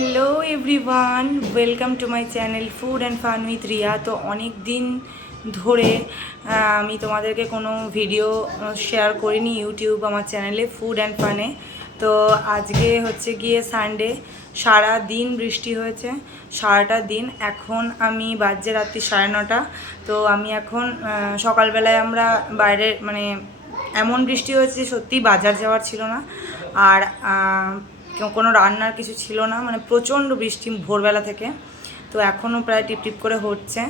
Hello everyone, welcome to my channel food and fun with Riya. তো অনেক দিন ধরে আমি তোমাদেরকে কোনো ভিডিও শেয়ার করিনি ইউটিউব আমার চ্যানেলে ফুড অ্যান্ড ফানে। তো আজকে হচ্ছে গিয়ে সানডে, সারা দিন বৃষ্টি হয়েছে, সারাটা দিন। এখন আমি বাজে রাত্রি 9:30। তো আমি এখন সকালবেলায় আমরা বাইরে মানে এমন বৃষ্টি হয়েছে সত্যিই বাজার যাওয়ার ছিল না, আর কোনো রান্নার কিছু ছিল না, মানে প্রচণ্ড বৃষ্টি ভোরবেলা থেকে। তো এখনও প্রায় টিপটিপ করে হচ্ছে,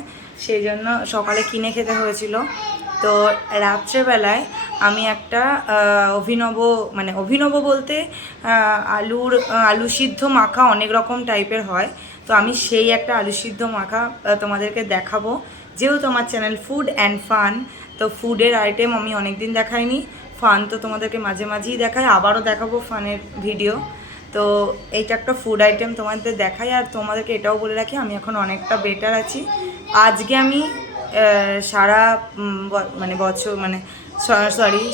সেই জন্য সকালে কিনে খেতে হয়েছিল। তো রাত্রেবেলায় আমি একটা অভিনব বলতে আলু সিদ্ধ মাখা অনেক রকম টাইপের হয়। তো আমি সেই একটা আলু সিদ্ধ মাখা তোমাদেরকে দেখাবো, যেহেতু আমার চ্যানেল ফুড অ্যান্ড ফান। তো ফুডের আইটেম আমি অনেক দিন দেখাইনি, ফান তো তোমাদেরকে মাঝে মাঝেই দেখাই, আবারও দেখাবো ফানের ভিডিও। তো এইটা একটা ফুড আইটেম তোমাদের দেখাই। আর তোমাদেরকে এটাও বলে রাখি, আমি এখন অনেকটা বেটার আছি। আজকে আমি সারা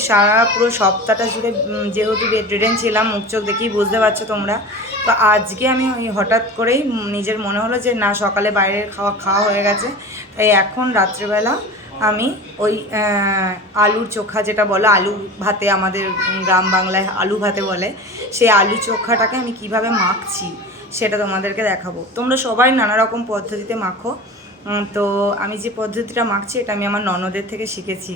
সারা পুরো সপ্তাহটা জুড়ে যেহেতু বেডরিডেন ছিলাম, মুখ চোখ দেখেই বুঝতে পারছো তোমরা। তো আজকে আমি ওই হঠাৎ করেই নিজের মনে হলো যে না, সকালে বাইরের খাওয়া হয়ে গেছে, তাই এখন রাত্রেবেলা আমি ওই আলুর চোখা, যেটা বলে আলু ভাতে, আমাদের গ্রাম বাংলায় আলু ভাতে বলে, সেই আলু চোখাটাকে আমি কিভাবে মাখছি সেটা তোমাদেরকে দেখাবো। তোমরা সবাই নানা রকম পদ্ধতিতে মাখো, তো আমি যে পদ্ধতিটা মাখছি এটা আমি আমার ননদের থেকে শিখেছি,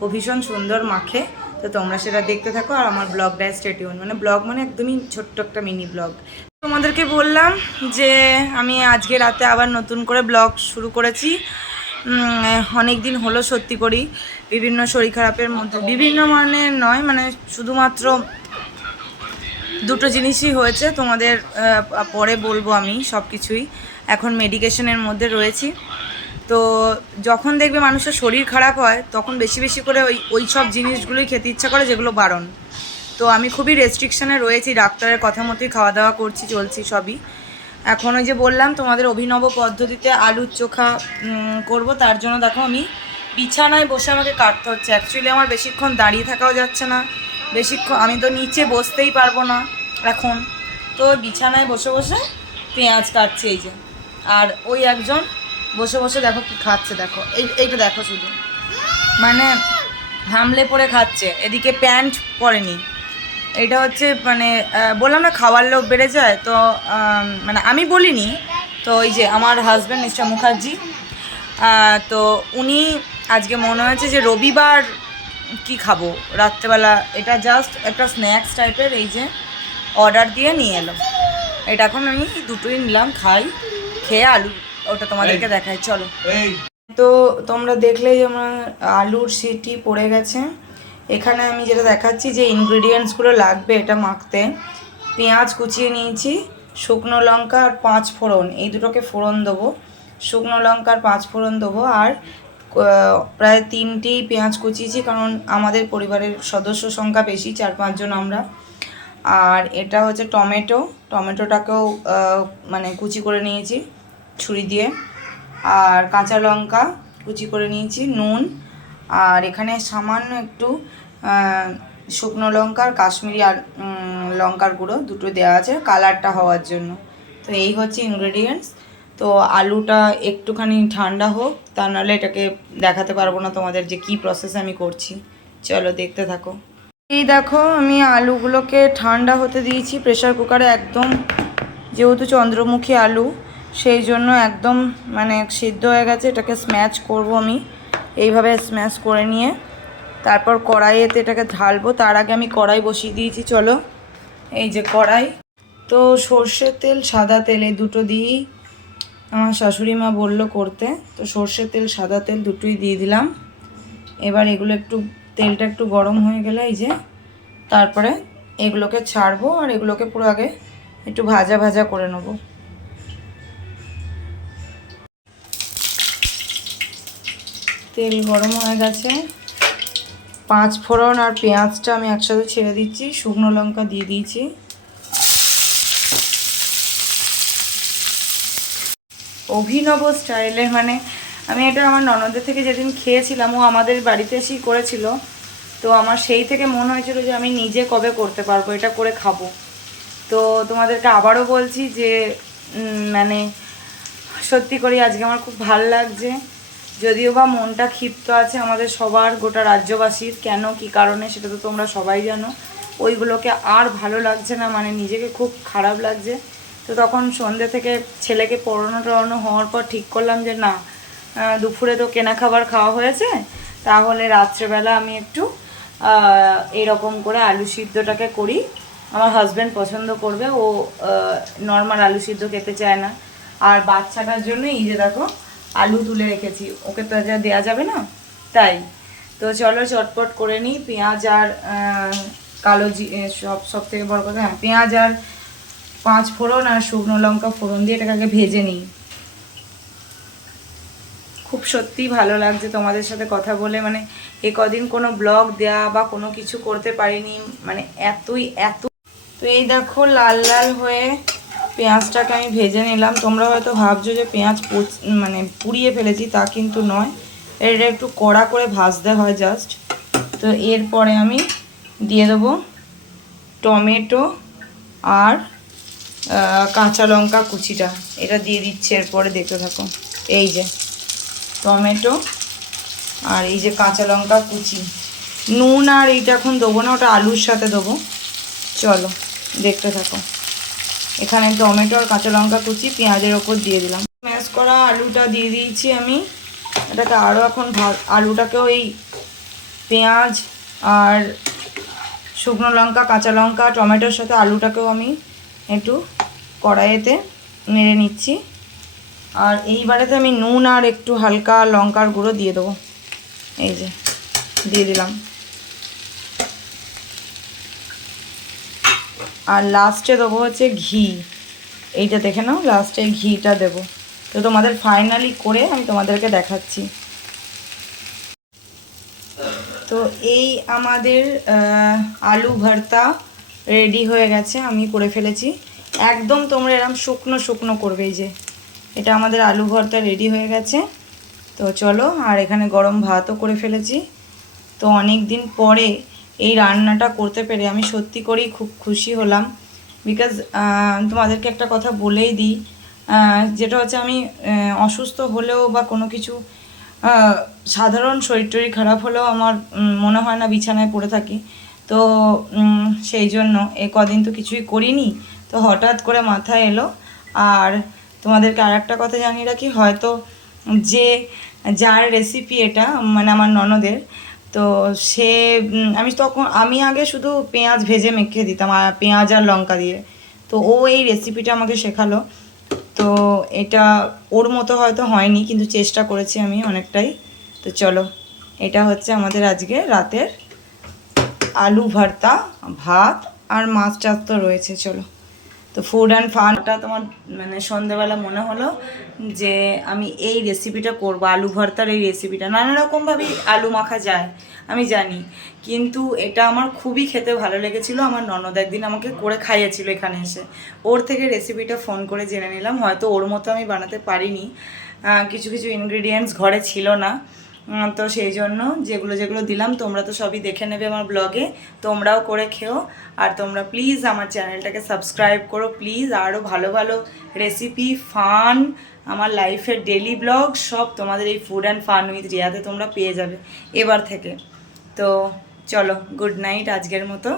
ও ভীষণ সুন্দর মাখে। তো তোমরা সেটা দেখতে থাকো, আর আমার ব্লগটায় স্টে টিউন। মানে ব্লগ মানে একদমই ছোট্ট একটা মিনি ব্লগ। তোমাদেরকে বললাম যে আমি আজকে রাতে আবার নতুন করে ব্লগ শুরু করেছি। অনেক দিন হলো সত্যি করি, বিভিন্ন শরীর খারাপের মধ্যে, বিভিন্ন মানে নয়, মানে শুধুমাত্র দুটো জিনিসই হয়েছে, তোমাদের পরে বলবো আমি সব কিছুই। এখন মেডিকেশনের মধ্যে রয়েছি। তো যখন দেখবে মানুষের শরীর খারাপ হয়, তখন বেশি বেশি করে ওই সব জিনিসগুলোই খেতে ইচ্ছা করে যেগুলো বারণ। তো আমি খুবই রেস্ট্রিকশানে রয়েছি, ডাক্তারের কথা মতোই খাওয়া দাওয়া করছি, চলছি সবই। এখন ওই যে বললাম তোমাদের অভিনব পদ্ধতিতে আলুর চোখা করব, তার জন্য দেখো আমি বিছানায় বসে আমাকে কাটতে হচ্ছে। অ্যাকচুয়ালি আমার বেশিক্ষণ দাঁড়িয়ে থাকাও যাচ্ছে না, বেশিক্ষণ আমি তো নিচে বসতেই পারবো না এখন। তো বিছানায় বসে বসে পেঁয়াজ কাটছে এই যে, আর ওই একজন বসে বসে দেখো কি খাচ্ছে, দেখো এইটা দেখো, শুধু মানে হামলে পরে খাচ্ছে, এদিকে প্যান্ট পরেনি। এটা হচ্ছে মানে বললাম না খাওয়ার লোভ বেড়ে যায়, তো মানে আমি বলিনি, তো ওই যে আমার হাজব্যান্ড মিস্টার মুখার্জি, তো উনি আজকে মনে হয়েছে যে রবিবার কি খাবো রাত্রেবেলা, এটা জাস্ট একটা স্ন্যাক্স টাইপের, এই যে অর্ডার দিয়ে নিয়ে এলো। এটা এখন আমি দুটোই নিলাম, খাই, খেয়ে আলু ওটা তোমাদেরকে দেখাই, চলো। তো তোমরা দেখলেই আমার আলুর সিটি পড়ে গেছে। এখানে আমি যেটা দেখাচ্ছি যে ইনগ্রিডিয়েন্টসগুলো লাগবে এটা মাখতে, পেঁয়াজ কুচিয়ে নিয়েছি, শুকনো লঙ্কা আর 5 ফোড়ন, এই দুটোকে ফোড়ন দেবো, শুকনো লঙ্কা আর 5 ফোড়ন দেবো, আর প্রায় 3টি পেঁয়াজ কুচিয়েছি, কারণ আমাদের পরিবারের সদস্য সংখ্যা বেশি, 4-5 জন আমরা। আর এটা হচ্ছে টমেটোটাকেও মানে কুচি করে নিয়েছি ছুরি দিয়ে, আর কাঁচা লঙ্কা কুচি করে নিয়েছি, নুন, আর এখানে সামান্য একটু শুকনো লঙ্কা আর কাশ্মীরি আর লঙ্কার গুঁড়ো দুটো দেওয়া আছে কালারটা হওয়ার জন্য। তো এই হচ্ছে ইনগ্রেডিয়েন্টস। তো আলুটা একটুখানি ঠান্ডা হোক, তা নাহলে এটাকে দেখাতে পারবো না তোমাদের যে কী প্রসেস আমি করছি। চলো দেখতে থাকো। এই দেখো আমি আলুগুলোকে ঠান্ডা হতে দিয়েছি প্রেশার কুকারে, একদম যেহেতু চন্দ্রমুখী আলু সেই জন্য একদম মানে সিদ্ধ হয়ে গেছে। এটাকে স্ম্যাশ করব আমি, এইভাবে স্ম্যাশ করে নিয়ে তারপর কড়াইয়েতে এটাকে ঢালবো। তার আগে আমি কড়াই বসিয়ে দিয়েছি, চলো। এই যে কড়াই, তো সর্ষের তেল সাদা তেল এই দুটো দিয়েই আমার শাশুড়ি মা বললো করতে, তো সর্ষের তেল সাদা তেল দুটোই দিয়ে দিলাম। এবার এগুলো তেলটা একটু গরম হয়ে গেলে এই যে তারপরে এগুলোকে ছাড়বো, আর এগুলোকে পুরো আগে একটু ভাজা ভাজা করে নেব। তেল গরম হয়ে গেছে, 5 ফোড়ন আর পেঁয়াজটা আমি একসাথে ছেড়ে দিচ্ছি, শুকনো লঙ্কা দিয়ে দিয়েছি। অভিনব স্টাইলে, মানে আমি এটা আমার ননদের থেকে যেদিন খেয়েছিলাম, ও আমাদের বাড়িতে এসেই করেছিল, তো আমার সেই থেকে মনে হয়েছিল যে আমি নিজে কবে করতে পারবো, এটা করে খাবো। তো তোমাদেরকে আবারও বলছি যে মানে সত্যি করে আজকে আমার খুব ভালো লাগছে, যদিও বা মনটা ক্ষিপ্ত আছে আমাদের সবার, গোটা রাজ্যবাসীর। কেন কি কারণে সেটা তো তোমরা সবাই জানো। ওইগুলোকে আর ভালো লাগছে না, মানে নিজেকে খুব খারাপ লাগছে। তো তখন সন্ধ্যে থেকে ছেলেকে পড়ানো হওয়ার পর ঠিক করলাম যে না, দুপুরে তো কেনা খাবার খাওয়া হয়েছে, তাহলে রাত্রেবেলা আমি একটু এরকম করে আলু সিদ্ধটাকে করি। আমার হাজব্যান্ড পছন্দ করবে, ও নর্মাল আলু সিদ্ধ খেতে চায় না। আর বাচ্চাটার জন্য এই যে দেখো আলু তুলে রেখেছি, ওকে তো যা দেওয়া যাবে না, তাই। তো চলো চটপট করে নিই। পেঁয়াজ আর কালো সব থেকে বড় কথা, হ্যাঁ, পেঁয়াজ আর 5 ফোড়ন আর শুকনো লঙ্কা ফোড়ন দিয়ে এটাকে আগে ভেজে নিই। খুব সত্যিই ভালো লাগছে তোমাদের সাথে কথা বলে, মানে এ কদিন কোনো ব্লগ দেয়া বা কোনো কিছু করতে পারিনি, মানে এত। তো এই দেখো লাল লাল হয়ে পেঁয়াজটাকে আমি ভেজে নিলাম। তোমরা হয়তো ভাবছো যে পেঁয়াজ মানে পুড়িয়ে ফেলেছি, তা কিন্তু নয়, এটা একটু কড়া করে ভাজতে হয় জাস্ট। তো এরপরে আমি দিয়ে দেবো টমেটো আর কাঁচা লঙ্কা কুচিটা, এটা দিয়ে দিচ্ছি। এরপরে দেখতে থাকো, এই যে টমেটো আর এই যে কাঁচা লঙ্কা কুচি, নুন আর এইটা এখন দেবো না, ওটা আলুর সাথে দেবো। চলো দেখতে থাকো। এখানে টমেটো আর কাঁচা লঙ্কা কুচি পেঁয়াজের ওপর দিয়ে দিলাম। ম্যাশ করা আলুটা দিয়ে দিয়েছি আমি। এটাকে আরও এখন আলুটাকেও এই পেঁয়াজ আর শুকনো লঙ্কা কাঁচা লঙ্কা টমেটোর সাথে আলুটাকেও আমি একটু কড়াইতে নেড়ে নিচ্ছি। আর এইবারেতে আমি নুন আর একটু হালকা লঙ্কার গুঁড়ো দিয়ে দেবো, এই যে দিয়ে দিলাম। আর লাস্টে দেবো হচ্ছে ঘি, এইটা দেখে নাও, লাস্টে ঘিটা দেবো। তো তোমাদের ফাইনালি করে আমি তোমাদেরকে দেখাচ্ছি। তো এই আমাদের আলু ভর্তা রেডি হয়ে গেছে, আমি করে ফেলেছি। একদম তোমরা এরকম শুকনো শুকনো করবে। এই যে এটা আমাদের আলু ভর্তা রেডি হয়ে গেছে। তো চলো, আর এখানে গরম ভাতও করে ফেলেছি। তো অনেক দিন পরে এই রান্নাটা করতে পেরে আমি সত্যি করেই খুব খুশি হলাম। বিকজ তোমাদেরকে একটা কথা বলেই দিই, যেটা হচ্ছে আমি অসুস্থ হলেও বা কোনো কিছু সাধারণ শরীর টরীর খারাপ হলেও আমার মনে হয় না বিছানায় পড়ে থাকি। তো সেই জন্য এ কদিন তো কিছুই করিনি, তো হঠাৎ করে মাথায় এলো। আর তোমাদেরকে আর একটা কথা জানিয়ে রাখি, হয়তো যে যার রেসিপি এটা, মানে আমার ননদের, তো সে আমি আগে শুধু পেঁয়াজ ভেজে মেখে দিতাম আর পেঁয়াজ আর লঙ্কা দিয়ে। তো ও এই রেসিপিটা আমাকে শেখালো। তো এটা ওর মতো হয়তো হয়নি, কিন্তু চেষ্টা করেছি আমি অনেকটাই। তো চলো, এটা হচ্ছে আমাদের আজকে রাতের আলু ভর্তা, ভাত আর মাছ টাছ তো রয়েছে। চলো, তো ফুড অ্যান্ড ফানটা তোমার মানে সন্ধ্যেবেলা মনে হলো যে আমি এই রেসিপিটা করবো, আলু ভর্তার এই রেসিপিটা। নানা রকমভাবেই আলু মাখা যায় আমি জানি, কিন্তু এটা আমার খুবই খেতে ভালো লেগেছিলো। আমার ননদ একদিন আমাকে করে খাইয়েছিল এখানে এসে, ওর থেকে রেসিপিটা ফোন করে জেনে নিলাম। হয়তো ওর মতো আমি বানাতে পারিনি, কিছু কিছু ইনগ্রিডিয়েন্টস ঘরে ছিল না। তো সেই জন্য যেগুলো যেগুলো দিলাম তোমরা তো সবই দেখে নেবে আমার ব্লগে, তোমরাও করে খেও। আর তোমরা প্লিজ আমার চ্যানেলটাকে সাবস্ক্রাইব করো প্লিজ। আরও ভালো ভালো রেসিপি, ফান, আমার লাইফের ডেলি ব্লগ সব তোমাদের এই ফুড অ্যান্ড ফান উইথ রিয়াতে তোমরা পেয়ে যাবে এবার থেকে। তো চলো, গুড নাইট আজকের মতো।